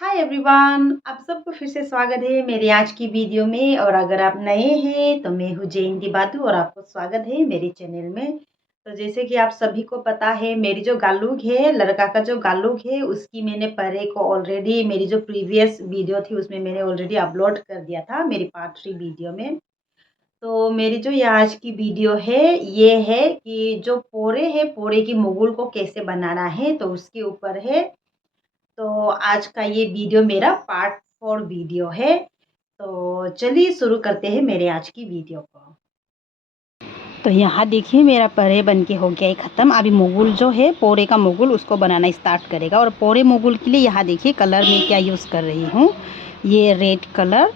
Hi everyone, आप सबको फिर से स्वागत है मेरी आज की वीडियो में। और अगर आप नए हैं तो मैं हूँ जयंती बादू और आपको स्वागत है मेरे चैनल में। तो जैसे कि आप सभी को पता है, मेरी जो गालूक है, लड़का का जो गालूक है, उसकी मैंने पहले को ऑलरेडी मेरी जो प्रीवियस वीडियो थी उसमें मैंने ऑलरेडी अपलोड कर दिया था मेरी पार्ट 3 वीडियो में। तो मेरी जो ये आज की वीडियो है ये है कि जो पोरे है, पोरे की मुगुल को कैसे बनाना है तो उसके ऊपर है। तो आज का ये वीडियो मेरा पार्ट 4 वीडियो है। तो चलिए शुरू करते हैं मेरे आज की वीडियो को। तो यहाँ देखिए मेरा परे बन के हो गया है ख़त्म। अभी मुगुल जो है, पोरे का मुगुल, उसको बनाना स्टार्ट करेगा। और पोरे मुगुल के लिए यहाँ देखिए कलर में क्या यूज़ कर रही हूँ। ये रेड कलर,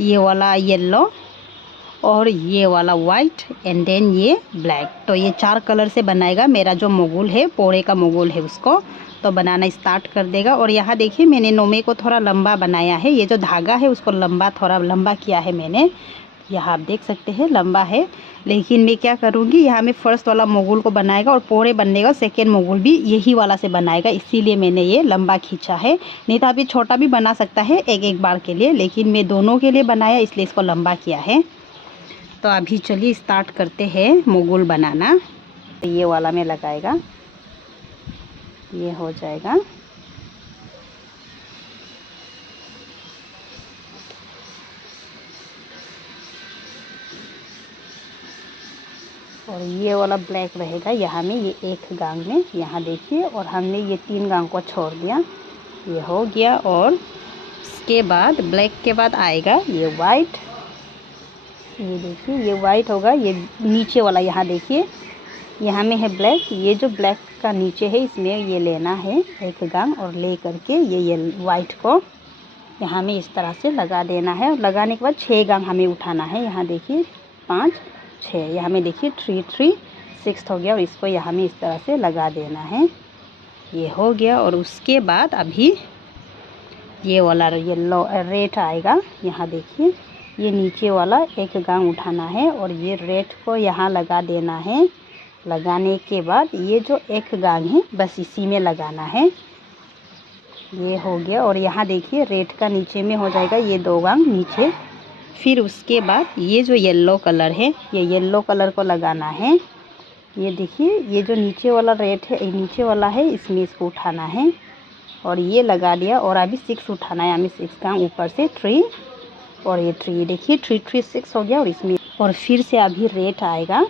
ये वाला येलो और ये वाला वाइट एंड देन ये ब्लैक। तो ये 4 कलर से बनाएगा मेरा जो मुगुल है, पोरे का मुगुल है, उसको तो बनाना स्टार्ट कर देगा। और यहाँ देखिए मैंने नोमे को थोड़ा लंबा बनाया है। ये जो धागा है उसको थोड़ा लंबा किया है मैंने। यहाँ आप देख सकते हैं लंबा है। लेकिन मैं क्या करूँगी, यहाँ में फर्स्ट वाला मुगुल को बनाएगा और पोरे बनने का सेकेंड मुगुल भी यही वाला से बनाएगा, इसीलिए मैंने ये लंबा खींचा है। नहीं तो अभी छोटा भी बना सकता है एक एक बार के लिए, लेकिन मैं दोनों के लिए बनाया इसलिए इसको लंबा किया है। तो अभी चलिए स्टार्ट करते हैं मुगुल बनाना। ये वाला में लगाएगा, ये हो जाएगा। और ये वाला ब्लैक रहेगा यहाँ में, ये एक गांग में, यहाँ देखिए। और हमने ये 3 गांग को छोड़ दिया, ये हो गया। और इसके बाद ब्लैक के बाद आएगा ये वाइट। ये देखिए ये वाइट होगा, ये नीचे वाला यहाँ देखिए, यहाँ में है ब्लैक। ये जो ब्लैक का नीचे है इसमें ये लेना है एक गांग, और ले करके ये वाइट को यहाँ में इस तरह से लगा देना है। और लगाने के बाद 6 गांग हमें उठाना है। यहाँ देखिए 5 6, यहाँ में देखिए 3 3 6 हो गया। और इसको यहाँ में इस तरह से लगा देना है, ये हो गया। और उसके बाद अभी ये वाला येलो रेड आएगा, यहाँ देखिए ये नीचे वाला एक गांग उठाना है और ये रेड को यहाँ लगा देना है। लगाने के बाद ये जो एक गांग है बस इसी में लगाना है, ये हो गया। और यहाँ देखिए रेड का नीचे में हो जाएगा ये 2 गांग नीचे। फिर उसके बाद ये जो येलो कलर है, ये येलो कलर को लगाना है। ये देखिए ये जो नीचे वाला रेड है, नीचे वाला है, इसमें इसको उठाना है और ये लगा दिया। और अभी 6 उठाना है हमें, 6 गांग ऊपर से 3 और ये 3, देखिए 3 3 6 हो गया। और इसमें और फिर से अभी रेड आएगा,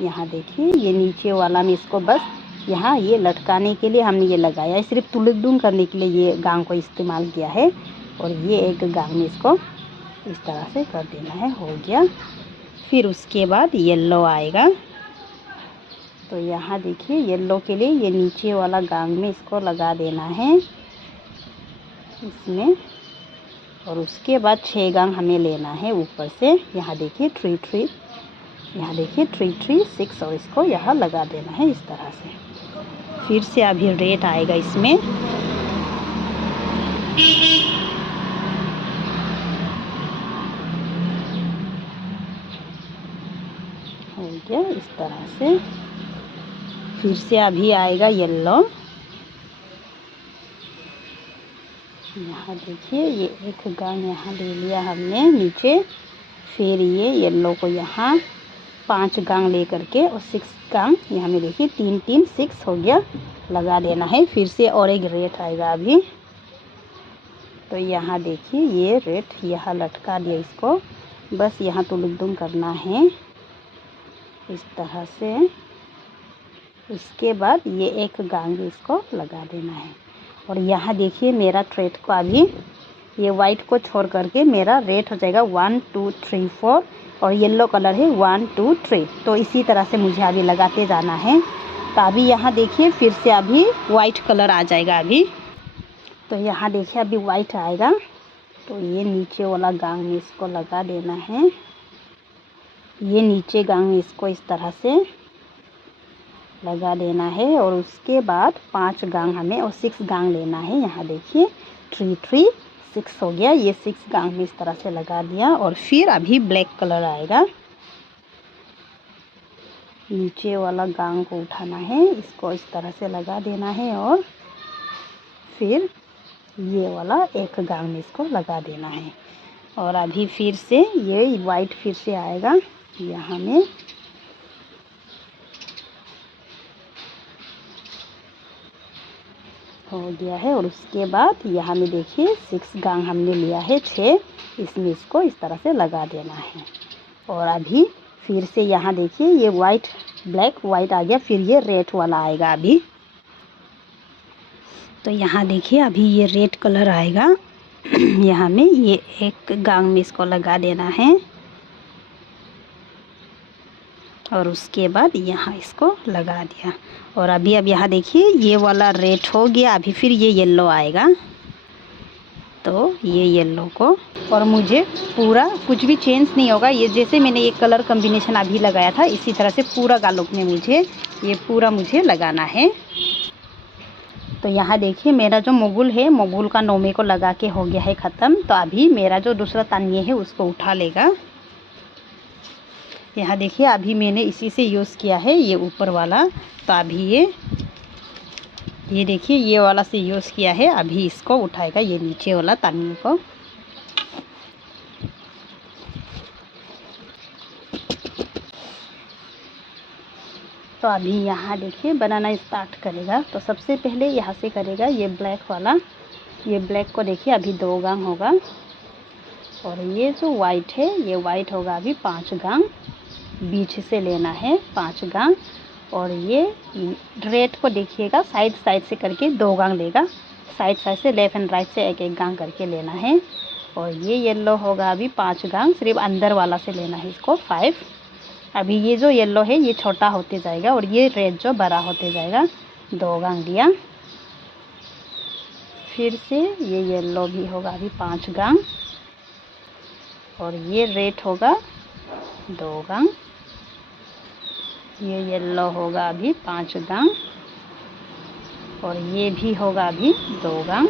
यहाँ देखिए ये नीचे वाला में इसको बस यहाँ ये लटकाने के लिए हमने ये लगाया है, सिर्फ तुलुक करने के लिए ये गांग को इस्तेमाल किया है। और ये एक गांग में इसको इस तरह से कर देना है, हो गया। फिर उसके बाद येलो आएगा, तो यहाँ देखिए येलो के लिए ये नीचे वाला गांग में इसको लगा देना है इसमें। और उसके बाद 6 गांग हमें लेना है ऊपर से, यहाँ देखिए 3 3, यहाँ देखिए 3 3 6, और इसको यहाँ लगा देना है इस तरह से। फिर से अभी रेड आएगा इसमें, हो गया इस तरह से। फिर से अभी आएगा येलो, यहाँ देखिए ये एक गांग यहाँ ले लिया हमने नीचे। फिर ये येलो को यहाँ 5 गांग ले करके और 6 गांग यहाँ में देखिए 3 3 6 हो गया, लगा देना है। फिर से और एक रेड आएगा अभी, तो यहाँ देखिए ये रेड यहाँ लटका दिया इसको, बस यहाँ तुलुक करना है इस तरह से। उसके बाद ये एक गांग इसको लगा देना है। और यहाँ देखिए मेरा थ्रेड को अभी ये वाइट को छोड़ करके मेरा रेड हो जाएगा 1 2 3 4, और येलो कलर है 1 2 3। तो इसी तरह से मुझे अभी लगाते जाना है। तो अभी यहाँ देखिए फिर से अभी वाइट कलर आ जाएगा अभी, तो यहाँ देखिए अभी वाइट आएगा। तो ये नीचे वाला गांग में इसको लगा देना है, ये नीचे गांग में इसको इस तरह से लगा देना है। और उसके बाद 5 गांग हमें और 6 गांग लेना है, यहाँ देखिए 3 3 6 हो गया। ये 6 गांग में इस तरह से लगा दिया। और फिर अभी ब्लैक कलर आएगा, नीचे वाला गांग को उठाना है, इसको इस तरह से लगा देना है। और फिर ये वाला एक गांग में इसको लगा देना है। और अभी फिर से ये वाइट फिर से आएगा यहाँ में। हो गया है। और उसके बाद यहाँ में देखिए 6 गांग हमने लिया है, 6, इसमें इसको इस तरह से लगा देना है। और अभी फिर से यहाँ देखिए ये वाइट ब्लैक वाइट आ गया, फिर ये रेड वाला आएगा अभी। तो यहाँ देखिए अभी ये रेड कलर आएगा यहाँ में, ये एक गांग में इसको लगा देना है। और उसके बाद यहाँ इसको लगा दिया। और अभी अब यहाँ देखिए ये वाला रेड हो गया, अभी फिर ये येलो आएगा। तो ये येलो को, और मुझे पूरा कुछ भी चेंज नहीं होगा, ये जैसे मैंने ये कलर कॉम्बिनेशन अभी लगाया था इसी तरह से पूरा गालों में मुझे ये पूरा लगाना है। तो यहाँ देखिए मेरा जो मोगुल है, मोगुल का नोमे को लगा के हो गया है ख़त्म। तो अभी मेरा जो दूसरा तानिया है उसको उठा लेगा। यहाँ देखिए अभी मैंने इसी से यूज़ किया है ये ऊपर वाला। तो अभी ये देखिए ये वाला से यूज़ किया है, अभी इसको उठाएगा ये नीचे वाला तानिए को। तो अभी यहाँ देखिए बनाना स्टार्ट करेगा। तो सबसे पहले यहाँ से करेगा ये ब्लैक वाला। ये ब्लैक को देखिए अभी 2 गांग होगा। और ये जो वाइट है ये वाइट होगा अभी 5 गांग, बीच से लेना है 5 गांग। और ये रेड को देखिएगा साइड साइड से करके 2 गांग लेगा, साइड साइड से लेफ़्ट एंड राइट से एक एक गांग करके लेना है। और ये येलो होगा अभी 5 गांग, सिर्फ अंदर वाला से लेना है इसको 5। अभी ये जो येलो है ये छोटा होते जाएगा और ये रेड जो बड़ा होते जाएगा। 2 गांग दिया। फिर से ये येलो भी होगा अभी 5 गांग। और ये रेड होगा 2 गांग। ये येलो होगा अभी 5 गांग। और ये भी होगा अभी 2 गांग।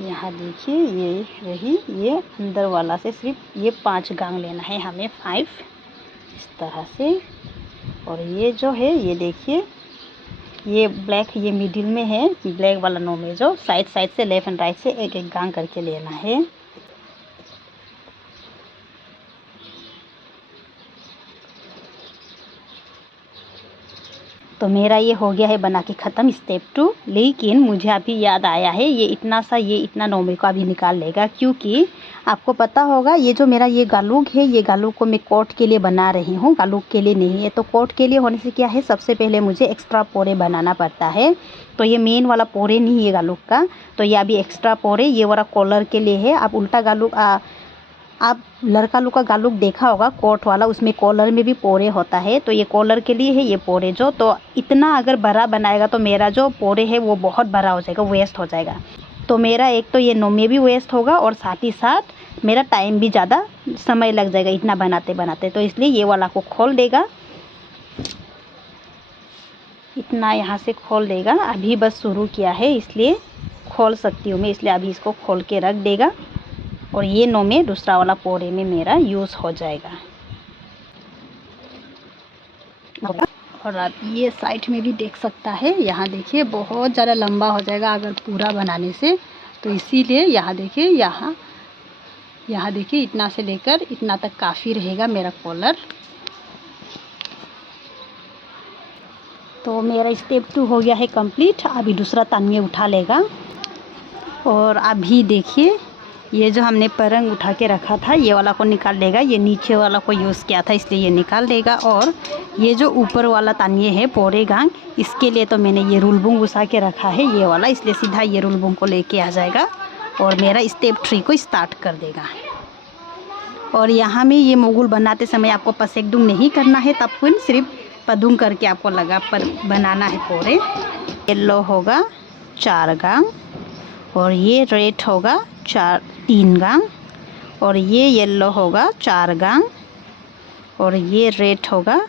यहाँ देखिए ये रही, ये अंदर वाला से सिर्फ ये 5 गांग लेना है हमें, 5 इस तरह से। और ये जो है ये देखिए ये ब्लैक ये मिडिल में है, ब्लैक वाला नो में जो साइड साइड से लेफ़्ट एंड राइट से एक एक गांग करके लेना है। तो मेरा ये हो गया है बना के ख़त्म स्टेप 2। लेकिन मुझे अभी याद आया है ये इतना नोमे को अभी निकाल लेगा, क्योंकि आपको पता होगा ये जो मेरा ये गालूक है, ये गालूक को मैं कोट के लिए बना रही हूँ, गालूक के लिए नहीं है। तो कोट के लिए होने से क्या है, सबसे पहले मुझे एक्स्ट्रा पोरे बनाना पड़ता है। तो ये मेन वाला पोरे नहीं है गालूक का, तो ये अभी एक्स्ट्रा पोरे ये वाला कॉलर के लिए है। आप उल्टा गालूक आप लड़का लोग का गालूक देखा होगा कोट वाला, उसमें कॉलर में भी पोरे होता है। तो ये कॉलर के लिए है ये पोरे जो। तो इतना अगर बड़ा बनाएगा तो मेरा जो पोरे है वो बहुत बड़ा हो जाएगा, वेस्ट हो जाएगा। तो मेरा एक तो ये नोमे भी वेस्ट होगा और साथ ही साथ मेरा टाइम भी ज़्यादा समय लग जाएगा इतना बनाते बनाते। तो इसलिए ये वाला को खोल देगा, इतना यहाँ से खोल देगा। अभी बस शुरू किया है इसलिए खोल सकती हूँ मैं, इसलिए अभी इसको खोल के रख देगा। और ये नोमे दूसरा वाला पोरे में मेरा यूज़ हो जाएगा। और आप ये साइड में भी देख सकता है, यहाँ देखिए बहुत ज़्यादा लंबा हो जाएगा अगर पूरा बनाने से। तो इसीलिए यहाँ देखिए यहाँ देखिए इतना से लेकर इतना तक काफ़ी रहेगा मेरा कॉलर। तो मेरा स्टेप 2 हो गया है कंप्लीट। अभी दूसरा तानिया उठा लेगा। और अभी देखिए ये जो हमने परंग उठा के रखा था ये वाला को निकाल लेगा, ये नीचे वाला को यूज़ किया था इसलिए ये निकाल देगा। और ये जो ऊपर वाला तानिए है पोरे गांग, इसके लिए तो मैंने ये रुलबुंग घुसा के रखा है ये वाला, इसलिए सीधा ये रुलबुंग को लेके आ जाएगा और मेरा स्टेप 3 को स्टार्ट कर देगा। और यहाँ में ये मोगुल बनाते समय आपको पसेकडुंग नहीं करना है, तब फिर सिर्फ पदुंग करके आपको लगा पर बनाना है पोरे। येलो होगा 4 गांग और ये रेड होगा 3 गांग और ये येलो होगा 4 गांग और ये रेड होगा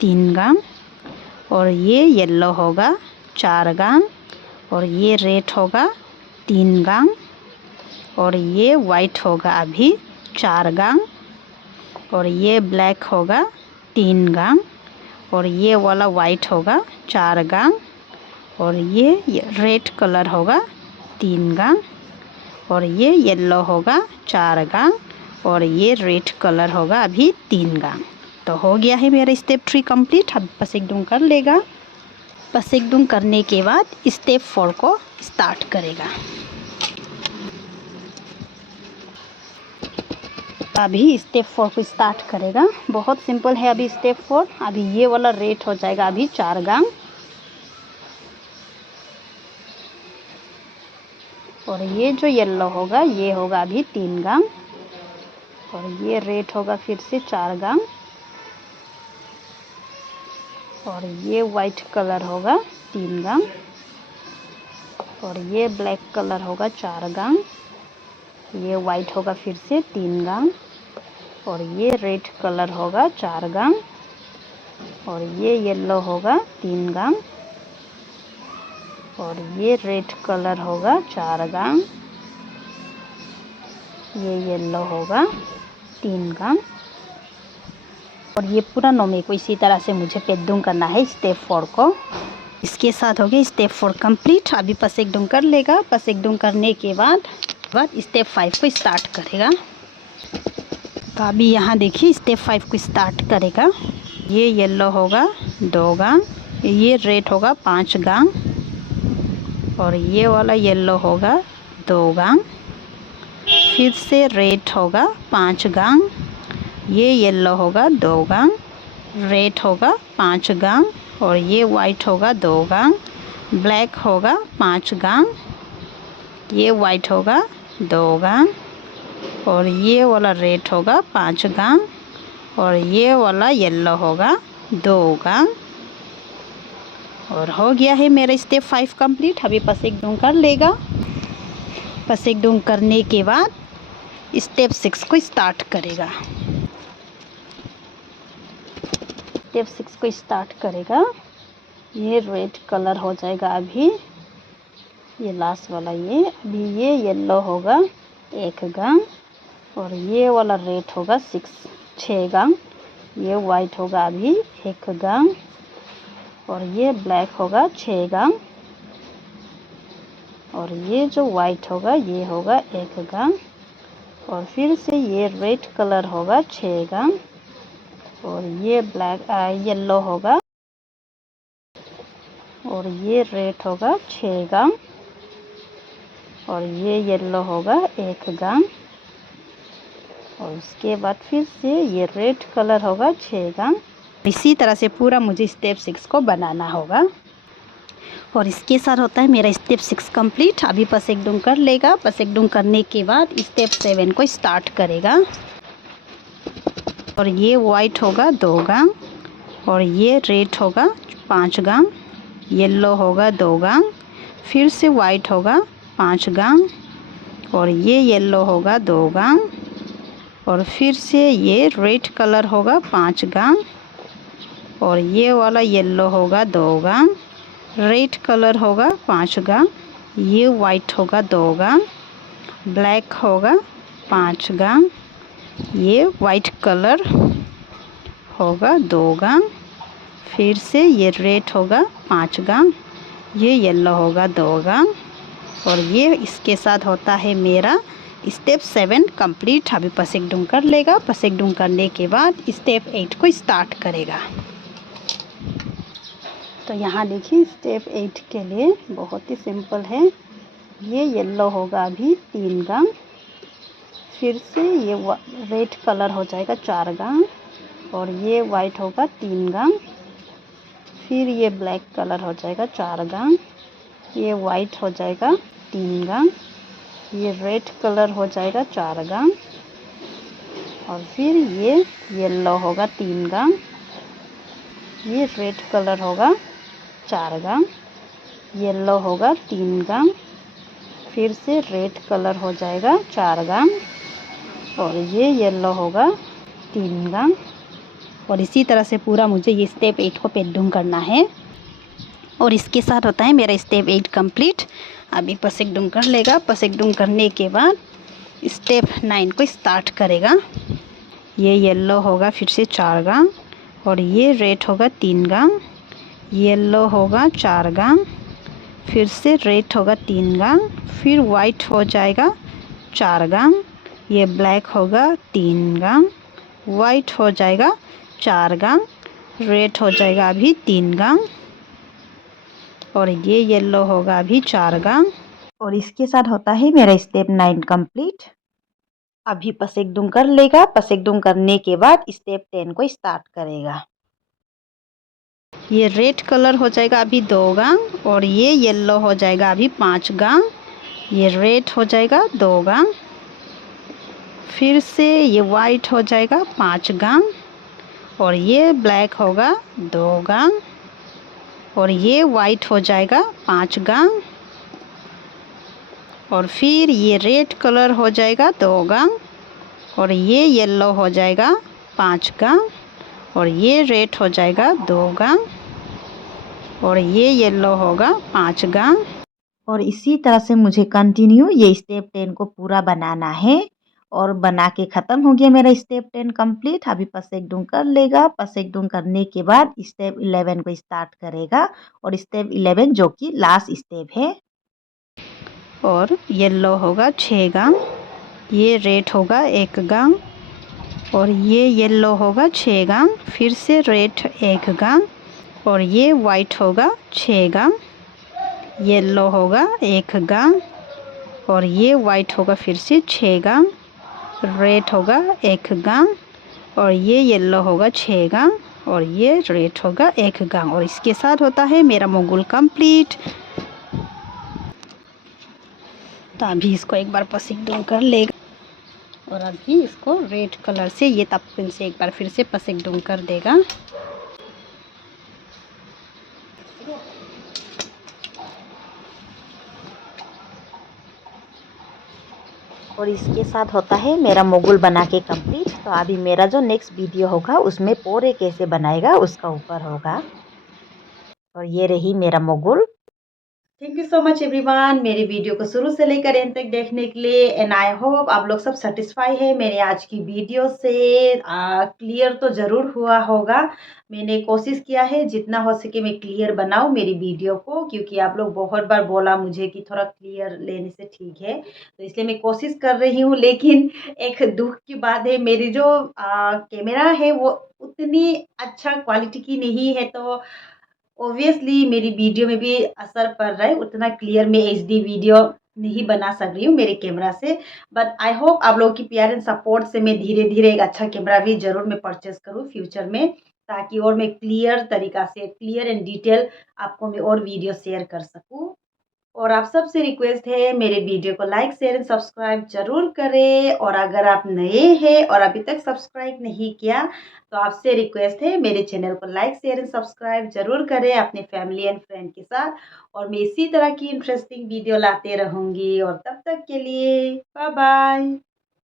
3 गांग और ये येलो होगा 4 गांग और ये रेड होगा 3 गांग और ये वाइट होगा अभी 4 गांग और ये ब्लैक होगा 3 गांग और ये वाला वाइट होगा 4 गांग और ये रेड कलर होगा 3 गांग, और ये येलो होगा 4 गांग, और ये रेड कलर होगा अभी 3 गांग। तो हो गया है मेरा स्टेप 3 कंप्लीट। अब पसेकडुंग कर लेगा। पसेकडुंग करने के बाद स्टेप 4 को स्टार्ट करेगा। अभी स्टेप 4 को स्टार्ट करेगा। बहुत सिंपल है अभी स्टेप 4। अभी ये वाला रेड हो जाएगा अभी 4 गांग, और ये जो येलो होगा ये होगा अभी 3 गांग, और ये रेड होगा फिर से 4 गांग, और ये वाइट कलर होगा 3 गांग, और ये ब्लैक कलर होगा 4 गांग, ये वाइट होगा फिर से 3 गांग, और ये रेड कलर होगा 4 गांग, और ये येलो होगा 3 गांग, और ये रेड कलर होगा 4 गांग, ये येलो होगा 3 गांग, और ये पूरा नोमे को इसी तरह से मुझे पेकडुंग करना है स्टेप 4 को। इसके साथ हो गया स्टेप 4 कंप्लीट। अभी पसेकडुंग कर लेगा। पसेकडुंग करने के बाद स्टेप 5 को स्टार्ट करेगा। तो अभी यहाँ देखिए स्टेप 5 को स्टार्ट करेगा। ये येलो होगा 2 गांग, ये रेड होगा 5 गांग, और ये वाला येलो होगा 2 गांग, फिर से रेड होगा 5 गांग, ये येलो होगा 2 गांग, रेड होगा 5 गांग, और ये वाइट होगा 2 गांग, ब्लैक होगा 5 गांग, ये वाइट होगा 2 गांग, और ये वाला रेड होगा 5 गांग, और ये वाला येलो होगा 2 गांग। और हो गया है मेरा स्टेप 5 कंप्लीट। अभी पसेकडुंग कर लेगा। पसेकडुंग करने के बाद स्टेप 6 को स्टार्ट करेगा। स्टेप 6 को स्टार्ट करेगा। ये रेड कलर हो जाएगा अभी, ये लास्ट वाला ये। अभी ये येलो होगा 1 गांग, और ये वाला रेड होगा 6 गांग, ये वाइट होगा अभी 1 गांग, और ये ब्लैक होगा 6 गांग, और ये जो वाइट होगा ये होगा 1 गांग, और फिर से ये रेड कलर होगा 6 गांग, और ये येलो होगा, और ये रेड होगा 6 गांग, और ये येलो होगा 1 गांग, और उसके बाद फिर से ये रेड कलर होगा 6 गांग। इसी तरह से पूरा मुझे स्टेप 6 को बनाना होगा। और इसके साथ होता है मेरा स्टेप 6 कंप्लीट। अभी पसेकडुंग कर लेगा। पसेकडुंग करने के बाद स्टेप 7 को स्टार्ट करेगा। और ये वाइट होगा 2 गांग, और ये रेड होगा 5 गांग, येलो होगा 2 गांग, फिर से वाइट होगा 5 गांग, और ये येलो होगा 2 गांग, और फिर से ये रेड कलर होगा 5 गांग, और ये वाला येलो होगा 2 गांग, रेड कलर होगा 5 गांग, ये वाइट होगा 2 गांग, ब्लैक होगा 5 गांग, ये वाइट कलर होगा 2 गांग, फिर से ये रेड होगा 5 गांग, ये येलो होगा 2 गांग, और ये इसके साथ होता है मेरा स्टेप 7 कंप्लीट। अभी पसेकडुंग कर लेगा। पसेकडुंग करने के बाद स्टेप 8 को स्टार्ट करेगा। तो यहाँ देखिए स्टेप 8 के लिए बहुत ही सिंपल है। ये येलो होगा अभी 3 गांग, फिर से ये रेड कलर हो जाएगा 4 गांग, और ये वाइट होगा 3 गांग, फिर ये ब्लैक कलर हो जाएगा 4 गांग, ये वाइट हो जाएगा 3 गांग, ये रेड कलर हो जाएगा 4 गांग, और फिर ये येलो होगा 3 गांग, ये रेड कलर होगा 4 गांग, येलो होगा 3 गांग, फिर से रेड कलर हो जाएगा 4 गांग, और ये येलो होगा 3 गांग। और इसी तरह से पूरा मुझे ये स्टेप 8 को पेकडुंग करना है। और इसके साथ होता है मेरा स्टेप 8 कंप्लीट। अभी पसेकडुंग कर लेगा। पसेकडुंग करने के बाद स्टेप 9 को स्टार्ट करेगा। ये येलो होगा फिर से 4 गांग, और ये रेड होगा 3 गांग, येलो होगा 4 गांग, फिर से रेड होगा 3 गांग, फिर वाइट हो जाएगा 4 गांग, ये ब्लैक होगा 3 गांग, वाइट हो जाएगा 4 गांग, रेड हो जाएगा अभी 3 गांग, और ये येलो होगा अभी 4 गांग। और इसके साथ होता है मेरा स्टेप 9 कंप्लीट। अभी पसेक कर लेगा, पसेक करने के बाद स्टेप 10 को स्टार्ट करेगा। ये रेड कलर हो जाएगा अभी 2 गांग, और ये येलो हो जाएगा अभी 5 गांग, ये रेड हो जाएगा 2 गांग, फिर से ये वाइट हो जाएगा 5 गांग, और ये ब्लैक होगा 2 गांग, और ये वाइट हो जाएगा 5 गांग, और फिर ये रेड कलर हो जाएगा 2 गांग, और ये येलो हो जाएगा 5 गांग, और ये रेड हो जाएगा 2 गांग, और ये येलो होगा 5 गांग। और इसी तरह से मुझे कंटिन्यू ये स्टेप 10 को पूरा बनाना है। और बना के ख़त्म हो गया मेरा स्टेप 10 कंप्लीट। अभी पसेक कर लेगा, पसेक करने के बाद स्टेप 11 को स्टार्ट करेगा, और स्टेप 11 जो कि लास्ट स्टेप है। और येलो होगा 6 गांग, ये रेड होगा 1 गांग, और ये येलो होगा 6 गांग, फिर से रेड 1 गांग, और ये वाइट होगा 6 गांग, येलो होगा 1 गांग, और ये वाइट होगा फिर से 6 गांग, रेड होगा 1 गांग, और ये येलो होगा 6 गांग, और ये रेड होगा 1 गांग। और इसके साथ होता है मेरा मोगुल कंप्लीट। तो अभी इसको एक बार पसेक कर लेगा, और अभी इसको रेड कलर से ये तप्पन से एक बार फिर से पसेक कर देगा। और इसके साथ होता है मेरा मोगुल बना के कंप्लीट। तो अभी मेरा जो नेक्स्ट वीडियो होगा उसमें पोरे कैसे बनाएगा उसका ऊपर होगा। और ये रही मेरा मोगुल। Thank you so much everyone मेरी वीडियो को शुरू से लेकर एंड तक देखने के लिए। एंड आई होप आप लोग सब सेटिस्फाई है मेरे आज की वीडियो से। क्लियर तो ज़रूर हुआ होगा। मैंने कोशिश किया है जितना हो सके मैं क्लियर बनाऊं मेरी वीडियो को, क्योंकि आप लोग बहुत बार बोला मुझे कि थोड़ा क्लियर लेने से ठीक है, तो इसलिए मैं कोशिश कर रही हूँ। लेकिन एक दुख की बात है, मेरी जो कैमरा है वो उतनी अच्छा क्वालिटी की नहीं है, तो ऑब्वियसली मेरी वीडियो में भी असर पड़ रहा है। उतना क्लियर मैं एचडी वीडियो नहीं बना सक रही हूँ मेरे कैमरा से। बट आई होप आप लोगों की प्यार एंड सपोर्ट से मैं धीरे धीरे एक अच्छा कैमरा भी ज़रूर मैं परचेस करूँ फ्यूचर में, ताकि और मैं क्लियर तरीका से क्लियर एंड डिटेल आपको मैं और वीडियो शेयर कर सकूँ। और आप सबसे रिक्वेस्ट है मेरे वीडियो को लाइक शेयर एंड सब्सक्राइब जरूर करें। और अगर आप नए हैं और अभी तक सब्सक्राइब नहीं किया तो आपसे रिक्वेस्ट है मेरे चैनल को लाइक शेयर एंड सब्सक्राइब जरूर करें अपने फैमिली एंड फ्रेंड के साथ। और मैं इसी तरह की इंटरेस्टिंग वीडियो लाते रहूँगी। और तब तक के लिए बाय बाय।